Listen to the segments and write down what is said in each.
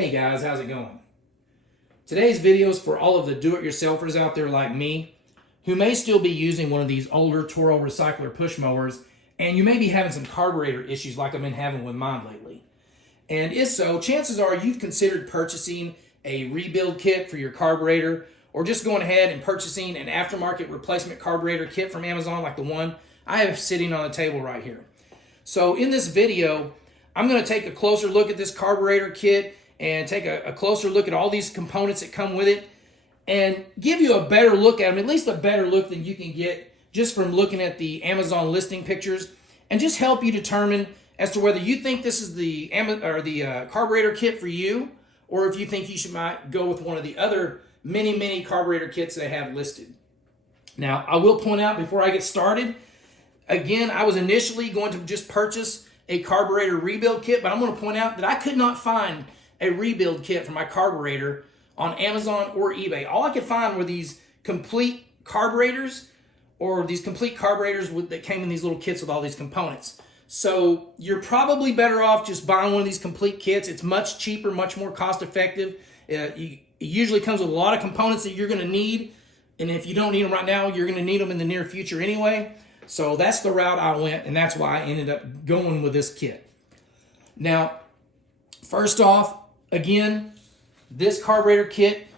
Hey guys, how's it going? Today's video is for all of the do-it-yourselfers out there like me who may still be using one of these older Toro Recycler push mowers, and you may be having some carburetor issues like I've been having with mine lately. And if so, chances are you've considered purchasing a rebuild kit for your carburetor, or just going ahead and purchasing an aftermarket replacement carburetor kit from Amazon like the one I have sitting on the table right here. So in this video, I'm going to take a closer look at this carburetor kit and take a closer look at all these components that come with it and give you a better look at them, at least a better look than you can get just from looking at the Amazon listing pictures, and just help you determine as to whether you think this is the carburetor kit for you, or if you think you might go with one of the other many carburetor kits they have listed. Now, I will point out before I get started, again, I was initially going to just purchase a carburetor rebuild kit, but I'm going to point out that I could not find a rebuild kit for my carburetor on Amazon or eBay. All I could find were these complete carburetors, or these complete carburetors that came in these little kits with all these components. So you're probably better off just buying one of these complete kits. It's much cheaper, much more cost effective. It usually comes with a lot of components that you're going to need, and if you don't need them right now, you're going to need them in the near future anyway. So that's the route I went, and that's why I ended up going with this kit. Now, first off, again, this carburetor kit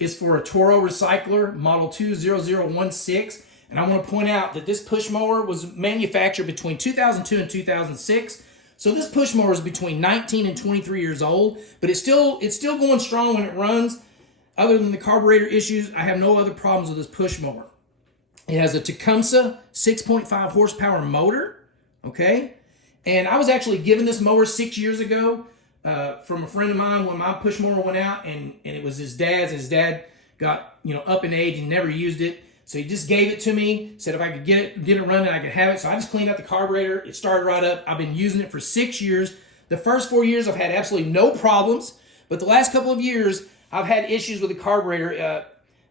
is for a Toro Recycler Model 20016, and I want to point out that this push mower was manufactured between 2002 and 2006. So this push mower is between 19 and 23 years old, but it's still going strong when it runs. Other than the carburetor issues, I have no other problems with this push mower. It has a Tecumseh 6.5 horsepower motor, okay? And I was actually given this mower 6 years ago from a friend of mine when my push mower went out, and it was his dad's. His dad got up in age and never used it, so he just gave it to me, said if I could get it running, I could have it. So I just cleaned out the carburetor. It started right up. I've been using it for 6 years. The first 4 years I've had absolutely no problems, but the last couple of years I've had issues with the carburetor.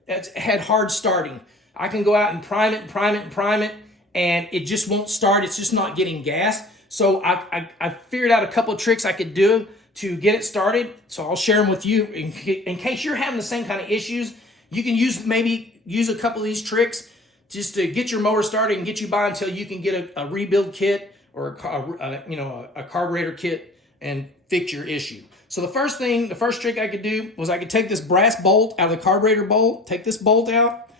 It's had hard starting. I can go out and prime it, and it just won't start. It's just not getting gas. So I figured out a couple of tricks I could do to get it started. So I'll share them with you in case you're having the same kind of issues. You can use a couple of these tricks just to get your mower started and get you by until you can get a rebuild kit or a carburetor kit and fix your issue. So the first trick I could do was I could take this brass bolt out of the carburetor bolt, take this bolt out,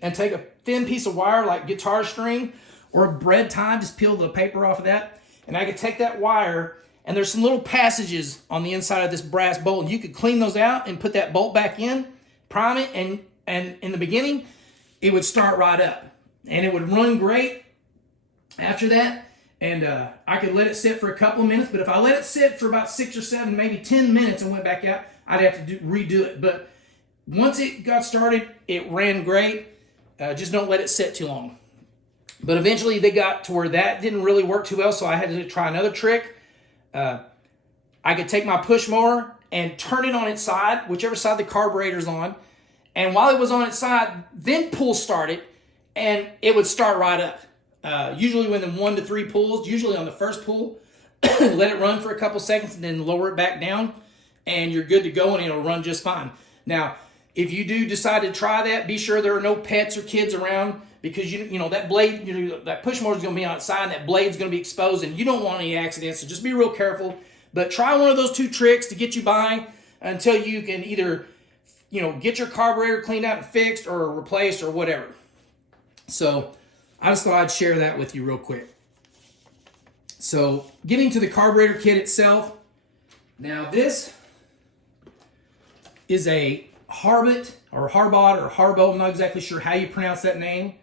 and take a thin piece of wire like guitar string or a bread tie, just peel the paper off of that, and I could take that wire, and there's some little passages on the inside of this brass bolt, and you could clean those out and put that bolt back in, prime it, and in the beginning, it would start right up, and it would run great after that, and I could let it sit for a couple of minutes, but if I let it sit for about 6 or 7, maybe 10 minutes and went back out, I'd have to redo it. But once it got started, it ran great. Just don't let it sit too long. But eventually they got to where that didn't really work too well, so I had to try another trick. I could take my push mower and turn it on its side, whichever side the carburetor's on, and while it was on its side, then pull start it, and it would start right up. Usually within 1 to 3 pulls, usually on the first pull, let it run for a couple seconds and then lower it back down, and you're good to go, and it'll run just fine. Now, if you do decide to try that, be sure there are no pets or kids around, because you know that blade, that push motor is going to be on its side, and that blade's going to be exposed, and you don't want any accidents. So just be real careful. But try one of those 2 tricks to get you by until you can either get your carburetor cleaned out and fixed, or replaced, or whatever. So I just thought I'd share that with you real quick. So getting to the carburetor kit itself. Now this is a Harbot or Harbot. I'm not exactly sure how you pronounce that name.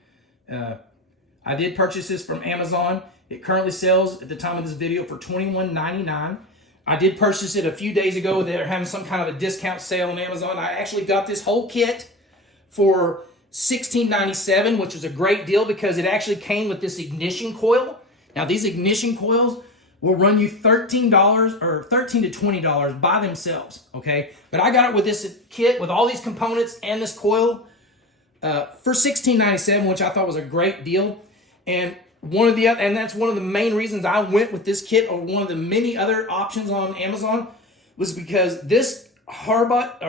I did purchase this from Amazon. It currently sells at the time of this video for $21.99. I did purchase it a few days ago. They're having some kind of a discount sale on Amazon. I actually got this whole kit for $16.97, which is a great deal because it actually came with this ignition coil. Now these ignition coils will run you $13 or $13 to $20 by themselves, okay? But I got it with this kit with all these components and this coil for $16.97, which I thought was a great deal. And that's one of the main reasons I went with this kit over one of the many other options on Amazon, was because this Harbot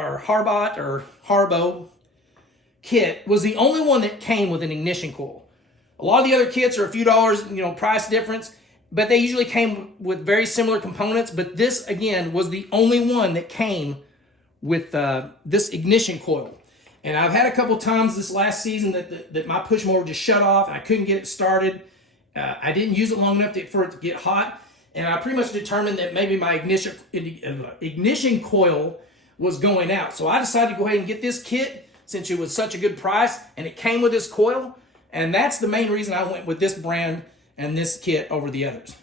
kit was the only one that came with an ignition coil. A lot of the other kits are a few dollars, price difference, but they usually came with very similar components. But this, again, was the only one that came with this ignition coil. And I've had a couple times this last season that my push mower just shut off. I couldn't get it started. I didn't use it long enough for it to get hot. And I pretty much determined that maybe my ignition coil was going out. So I decided to go ahead and get this kit since it was such a good price and it came with this coil. And that's the main reason I went with this brand and this kit over the others.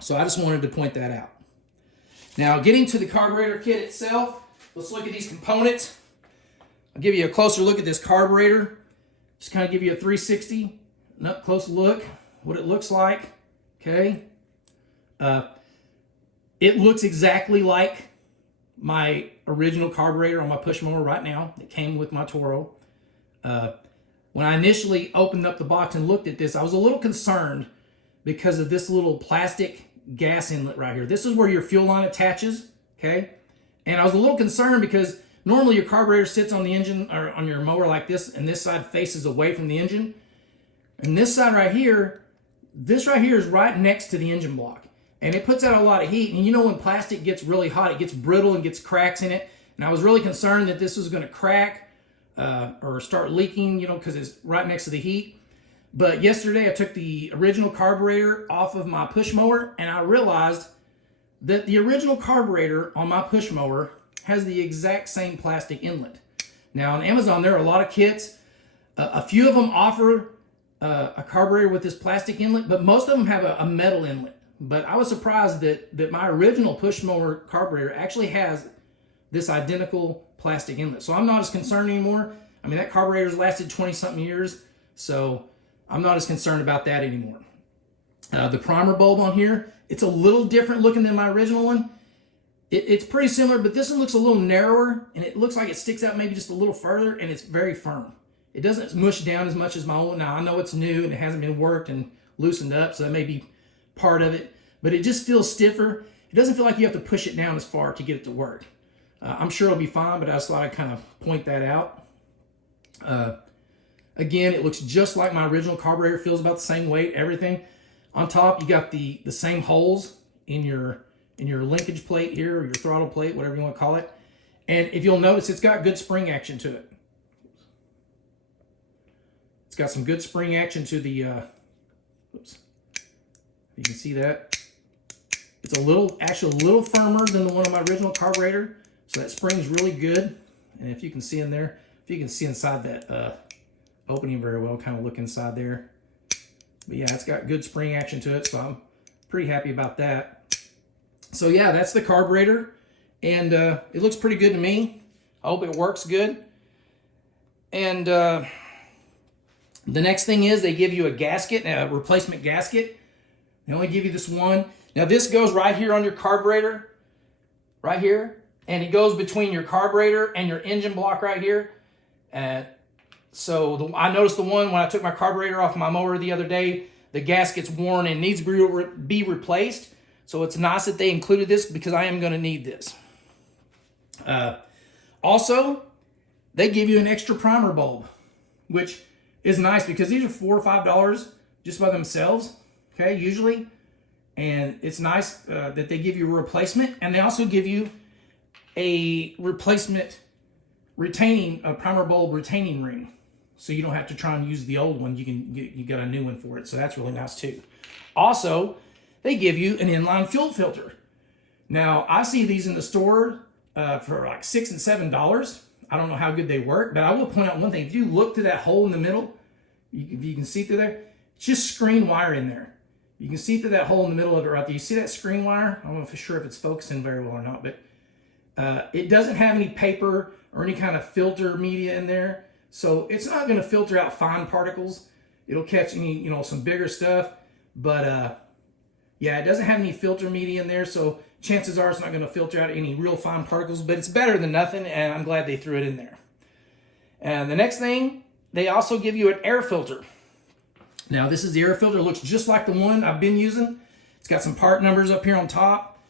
So I just wanted to point that out. Now, getting to the carburetor kit itself, let's look at these components. I'll give you a closer look at this carburetor. Just kind of give you a 360, an up close look, what it looks like. Okay. It looks exactly like my original carburetor on my push mower right now. It came with my Toro. When I initially opened up the box and looked at this, I was a little concerned because of this little plastic gas inlet right here. This is where your fuel line attaches, okay? And I was a little concerned because normally your carburetor sits on the engine or on your mower like this, and this side faces away from the engine. And this side right here, this right here is right next to the engine block. And it puts out a lot of heat. And when plastic gets really hot, it gets brittle and gets cracks in it. And I was really concerned that this was going to crack or start leaking, because it's right next to the heat. But yesterday I took the original carburetor off of my push mower, and I realized that the original carburetor on my push mower has the exact same plastic inlet. Now on Amazon, there are a lot of kits. A few of them offer a carburetor with this plastic inlet, but most of them have a metal inlet. But I was surprised that my original push mower carburetor actually has this identical plastic inlet. So I'm not as concerned anymore. I mean, that carburetor's lasted 20-something years, so I'm not as concerned about that anymore. The primer bulb on here, it's a little different looking than my original one. It's pretty similar, but this one looks a little narrower, and it looks like it sticks out maybe just a little further, and it's very firm. It doesn't mush down as much as my old one. Now, I know it's new, and it hasn't been worked and loosened up, so that may be part of it, but it just feels stiffer. It doesn't feel like you have to push it down as far to get it to work. I'm sure it'll be fine, but I just thought I'd kind of point that out. Again, it looks just like my original carburetor, feels about the same weight, everything. On top, you got the same holes in your linkage plate here, or your throttle plate, whatever you want to call it. And if you'll notice, it's got good spring action to it. It's got some good spring action to the, oops, you can see that. It's actually a little firmer than the one on my original carburetor. So that spring's really good. And if you can see in there, if you can see inside that opening very well, kind of look inside there. But yeah, it's got good spring action to it, so I'm pretty happy about that. So yeah, that's the carburetor, and it looks pretty good to me. I hope it works good. And the next thing is they give you a gasket, a replacement gasket. They only give you this one. Now this goes right here on your carburetor, right here, and it goes between your carburetor and your engine block right here. So I noticed the one when I took my carburetor off my mower the other day, the gasket's worn and needs to be replaced. So it's nice that they included this because I am going to need this. Also, they give you an extra primer bulb, which is nice because these are $4 or $5 just by themselves, okay, usually. And it's nice that they give you a replacement, and they also give you a replacement primer bulb retaining ring. So you don't have to try and use the old one. You got a new one for it. So that's really nice too. Also, they give you an inline fuel filter. Now, I see these in the store for like $6 and $7. I don't know how good they work, but I will point out one thing. If you look through that hole in the middle, you can see through there, it's just screen wire in there. You can see through that hole in the middle of it right there. You see that screen wire? I don't know for sure if it's focusing very well or not, but it doesn't have any paper or any kind of filter media in there. So it's not going to filter out fine particles. It'll catch any, some bigger stuff. But yeah, it doesn't have any filter media in there. So chances are it's not going to filter out any real fine particles, but it's better than nothing. And I'm glad they threw it in there. And the next thing, they also give you an air filter. Now this is the air filter. It looks just like the one I've been using. It's got some part numbers up here on top.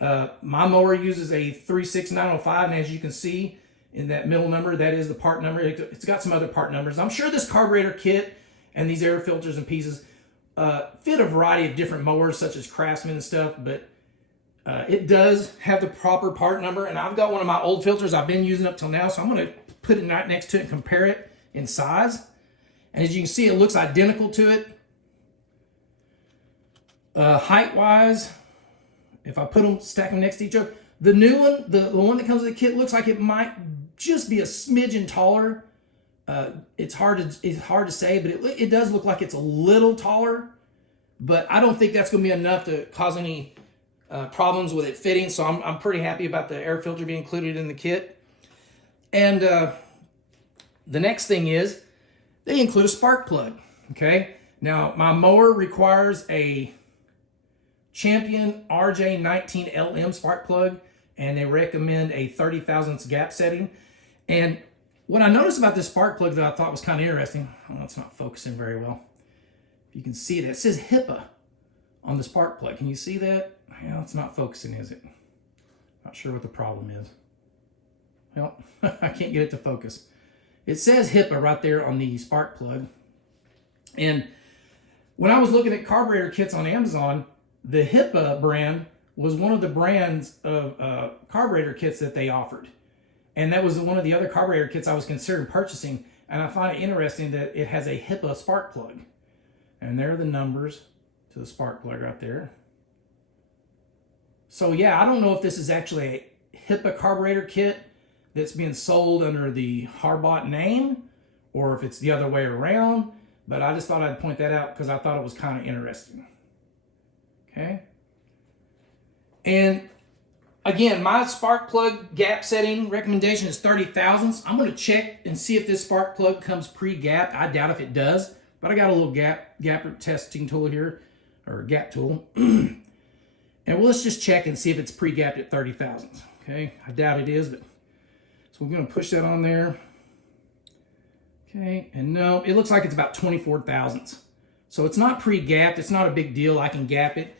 My mower uses a 36905, and as you can see in that middle number, that is the part number. It's got some other part numbers. I'm sure this carburetor kit and these air filters and pieces fit a variety of different mowers, such as Craftsman and stuff, but it does have the proper part number, and I've got one of my old filters I've been using up till now, so I'm going to put it right next to it and compare it in size. And as you can see, it looks identical to it. Height-wise, if I put them, stack them next to each other, the new one, the one that comes with the kit, looks like it might just be a smidgen taller. It's hard to say, but it does look like it's a little taller, but I don't think that's going to be enough to cause any problems with it fitting. So I'm pretty happy about the air filter being included in the kit. And the next thing is they include a spark plug. Okay, now my mower requires a Champion RJ19LM spark plug, and they recommend a 30 thousandths gap setting. And what I noticed about this spark plug that I thought was kind of interesting, oh, it's not focusing very well. If you can see it, it says HIPAA on the spark plug. Can you see that? Well, it's not focusing, is it? Not sure what the problem is. Well, I can't get it to focus. It says HIPAA right there on the spark plug. And when I was looking at carburetor kits on Amazon, the HIPAA brand was one of the brands of carburetor kits that they offered. And that was one of the other carburetor kits I was considering purchasing. And I find it interesting that it has a HIPAA spark plug. And there are the numbers to the spark plug right there. So yeah, I don't know if this is actually a HIPAA carburetor kit that's being sold under the Harbot name, or if it's the other way around. But I just thought I'd point that out because I thought it was kind of interesting. Okay. And again, my spark plug gap setting recommendation is 30 thousandths. I'm going to check and see if this spark plug comes pre-gapped. I doubt if it does, but I got a little gapper testing tool here, or gap tool. And let's just check and see if it's pre-gapped at 30 thousandths. Okay, I doubt it is, but so we're going to push that on there. Okay, and no, it looks like it's about 24 thousandths. So it's not pre-gapped. It's not a big deal. I can gap it.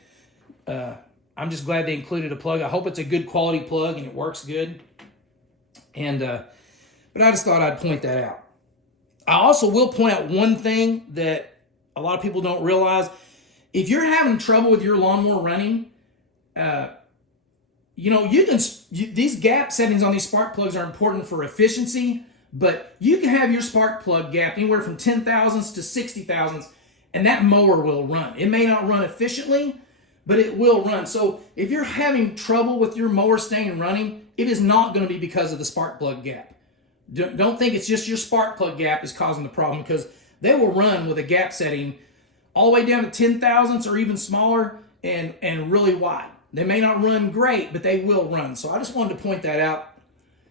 I'm just glad they included a plug. I hope it's a good quality plug and it works good. And but I just thought I'd point that out. I also will point out one thing that a lot of people don't realize. If you're having trouble with your lawnmower running, you know, these gap settings on these spark plugs are important for efficiency, but you can have your spark plug gap anywhere from 10 thousandths to 60 thousandths, and that mower will run. It may not run efficiently, but it will run. So if you're having trouble with your mower staying running, it is not going to be because of the spark plug gap. Don't think it's just your spark plug gap is causing the problem, because they will run with a gap setting all the way down to 10 thousandths or even smaller and really wide. They may not run great, but they will run. So I just wanted to point that out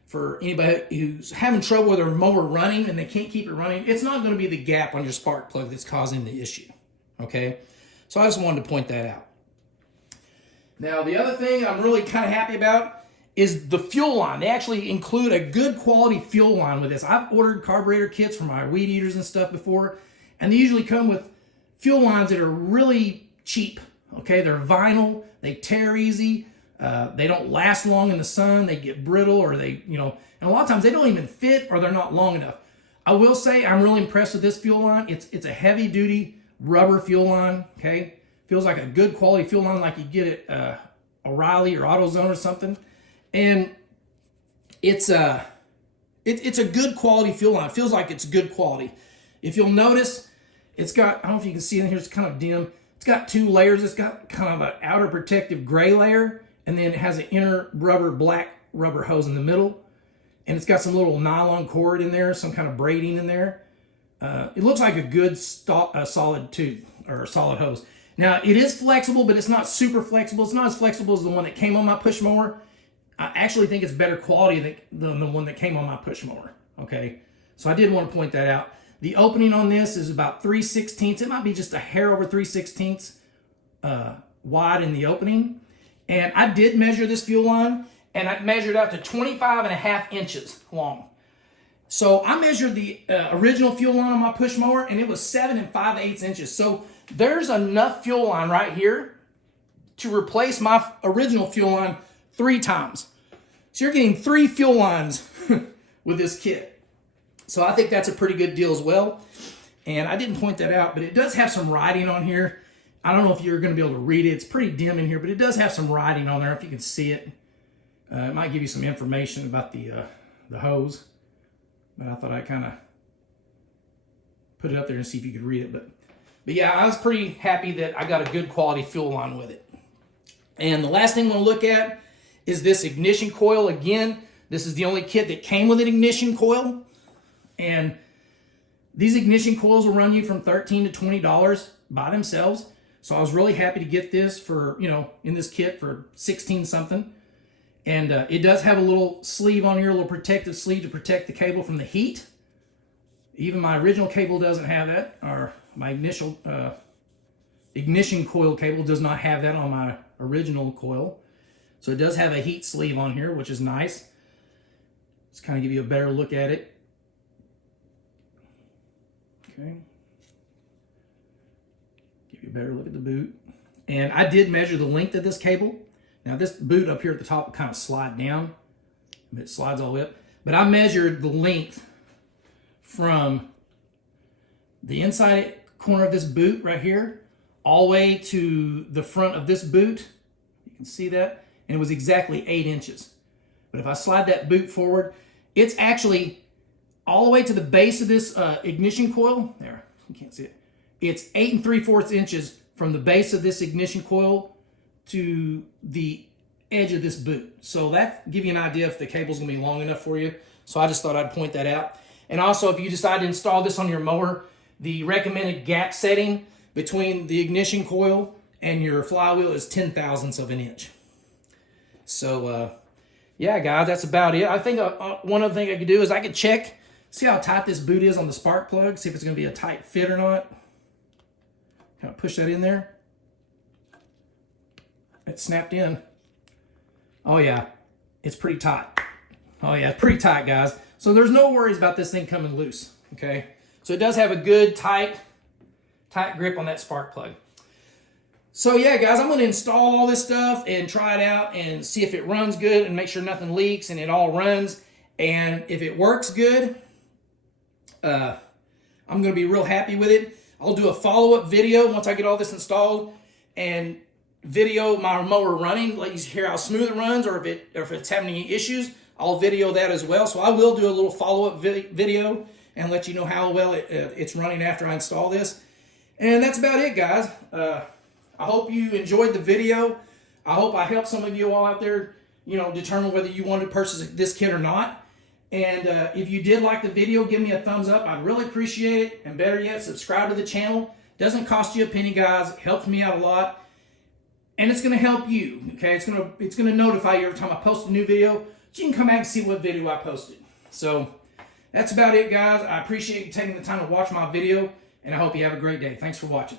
for anybody who's having trouble with their mower running and they can't keep it running. It's not going to be the gap on your spark plug that's causing the issue. Okay? So I just wanted to point that out. Now, the other thing I'm really kind of happy about is the fuel line. They actually include a good quality fuel line with this. I've ordered carburetor kits for my weed eaters and stuff before, and they usually come with fuel lines that are really cheap. Okay, they're vinyl, they tear easy, they don't last long in the sun, they get brittle, or they, you know, and a lot of times they don't even fit or they're not long enough. I will say I'm really impressed with this fuel line. It's a heavy duty rubber fuel line. Okay, feels like a good quality fuel line like you get at O'Reilly or AutoZone or something, and it's a good quality fuel line. It feels like it's good quality. If you'll notice, it's got, I don't know if you can see in here, it's kind of dim. It's got two layers. It's got kind of an outer protective gray layer, and then it has an inner black rubber hose in the middle, and it's got some little nylon cord in there, some kind of braiding in there. It looks like a good solid tube or solid hose. Now, it is flexible, but it's not super flexible. It's not as flexible as the one that came on my push mower. I actually think it's better quality than the one that came on my push mower. Okay, so I did want to point that out. The opening on this is about 3/16. It might be just a hair over 3/16 wide in the opening. And I did measure this fuel line, and I measured out to 25.5 inches long. So I measured the original fuel line on my push mower, and it was 7 5/8 inches. So there's enough fuel line right here to replace my original fuel line 3 times. So you're getting 3 fuel lines with this kit. So I think that's a pretty good deal as well. And I didn't point that out, but it does have some writing on here. I don't know if you're going to be able to read it. It's pretty dim in here, but it does have some writing on there if you can see it. It might give you some information about the hose. But I thought I'd kind of put it up there and see if you could read it. But yeah, I was pretty happy that I got a good quality fuel line with it. And the last thing I'm going to look at is this ignition coil. Again, this is the only kit that came with an ignition coil. And these ignition coils will run you from $13 to $20 by themselves. So I was really happy to get this for, in this kit for 16 something. And it does have a little sleeve on here, a little protective sleeve to protect the cable from the heat. Even my original cable doesn't have that, or my ignition coil cable does not have that on my original coil. So it does have a heat sleeve on here, which is nice. Let's kind of give you a better look at it. Okay. Give you a better look at the boot. And I did measure the length of this cable. Now this boot up here at the top will kind of slide down. It slides all the way up. But I measured the length from the inside corner of this boot right here all the way to the front of this boot. You can see that. And it was exactly 8 inches. But if I slide that boot forward, it's actually all the way to the base of this ignition coil. There, you can't see it. It's 8 3/4 inches from the base of this ignition coil to the edge of this boot. So that give you an idea if the cable's gonna be long enough for you. So I just thought I'd point that out. And also, if you decide to install this on your mower, the recommended gap setting between the ignition coil and your flywheel is 0.010 of an inch. So yeah, guys, that's about it. I think one other thing I could do is I could check, see how tight this boot is on the spark plug, see if it's gonna be a tight fit or not. Kind of push that in there. It snapped in. Oh yeah, it's pretty tight. Oh yeah, it's pretty tight, guys. So there's no worries about this thing coming loose, okay? So it does have a good tight grip on that spark plug. So yeah, guys, I'm gonna install all this stuff and try it out and see if it runs good and make sure nothing leaks and it all runs. And if it works good, I'm gonna be real happy with it. I'll do a follow-up video once I get all this installed and video my mower running, let you hear how smooth it runs, or if it's having any issues, I'll video that as well. So I will do a little follow-up video and let you know how well it's running after I install this. And that's about it, guys. I hope you enjoyed the video. I hope I helped some of you all out there, determine whether you want to purchase this kit or not. And if you did like the video, give me a thumbs up. I'd really appreciate it. And better yet, subscribe to the channel. Doesn't cost you a penny, guys. It helps me out a lot. And it's going to help you, okay? It's going to notify you every time I post a new video, so you can come back and see what video I posted. So that's about it, guys. I appreciate you taking the time to watch my video, and I hope you have a great day. Thanks for watching.